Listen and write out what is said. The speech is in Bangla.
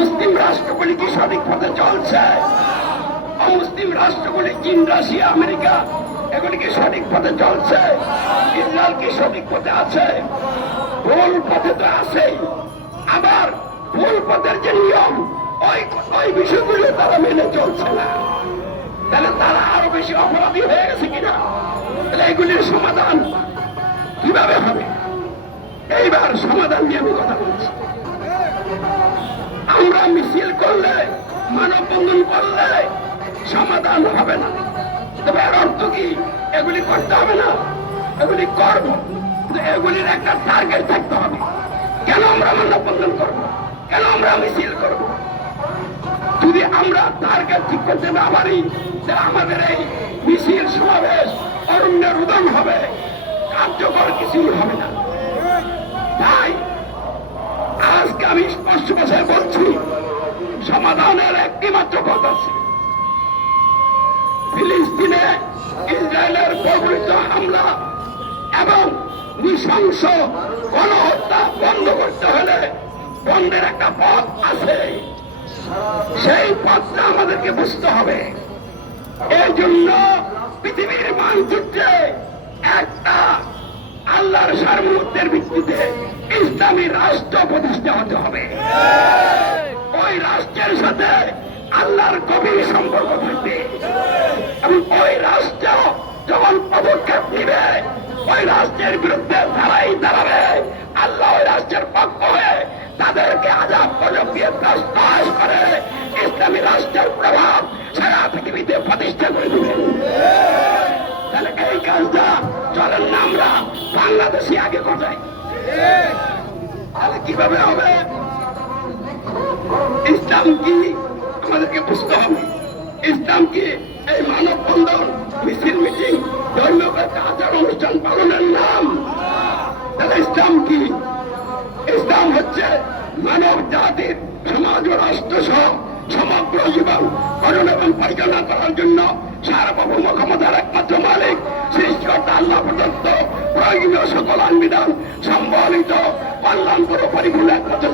মুসলিম রাষ্ট্রগুলি কি সঠিক পথে চলছে? অমুসলিম রাষ্ট্রগুলি চীন, রাশিয়া, আমেরিকা এগুলি কি সঠিক পথে চলছে? ইসরায়েল কি সঠিক পথে আছে? ভুল পথে তো আছেই। আবার ভুল পথের যে নিয়ম ওই বিষয়গুলো তারা মেনে চলছে না। তাহলে তারা আরো বেশি অপরাধী হয়ে গেছে কিনা? তাহলে এগুলির সমাধান কিভাবে হবে? এইবার সমাধান নিয়ে আমি কথা বলছি। আমরা মিছিল করলে, মানববন্ধন করলে সমাধান হবে না। তবে এর অর্থ কি এগুলি করতে হবে না? এগুলি করব, এগুলির একটা টার্গেট থাকতে হবে। কেন আমরা মানববন্ধন করবো? কেন আমরা মিছিল করবো? যদি আমরা টার্গেট ঠিক করতে না পারি, তাহলে আমাদের এই মিছিল, সমাবেশ অরণ্যের উদন হবে, কার্যকর কিছুই হবে না। তাই আজকে আমি স্পষ্ট ভাষায় বলছি, সমাধানের একটি মাত্র পথ আছে। ফিলিস্তিনে ইসরায়েলের বর্বরিত হামলা এবং নৃশংস গণহত্যা বন্ধ করতে হলে বন্ধের একটা পথ আছে। সেই পথটা আমাদেরকে বুঝতে হবে। এই জন্য পৃথিবীর মানচিত্রে একটা আল্লাহর সার্বভৌমত্বের ভিত্তিতে ইসলামী রাষ্ট্র প্রতিষ্ঠা হতে হবে। ওই রাষ্ট্রের সাথে আল্লাহর গভীর সম্পর্ক থাকবে এবং ওই রাষ্ট্র যখন পদক্ষেপ নিবে, ওই রাষ্ট্রের বিরুদ্ধে যারাই দাঁড়াবে, আল্লাহ ওই রাষ্ট্রের পক্ষ হয়ে তাদেরকে আযাব গজব দিয়ে ত্রাস করে ইসলামী রাষ্ট্রের প্রভাব সারা পৃথিবীতে প্রতিষ্ঠা করে দিবেন। তাহলে এই কাজটা চলেন না আমরা বাংলাদেশে আগে ঘটাই। তাহলে কিভাবে হবে? ইসলাম কি আমাদেরকে বুঝতে হবে। ইসলাম কি এই মানববন্ধন, মিছিল, মিটিং, ধর্মীয় আচার অনুষ্ঠান পালনের নাম? তাহলে ইসলাম কি? ইসলাম হচ্ছে মানব জাতির সমাজ ও রাষ্ট্র সহ সমগ্র জীবন গঠন এবং পরিচালনা করার জন্য সার্বভৌম ক্ষমতার একমাত্র মালিক সৃষ্টিকর্তা আল্লাহ প্রদত্ত প্রয়োজনীয় সকল আইন বিধান সম্বলিত কল্যাণকর পরিপূর্ণ একমাত্র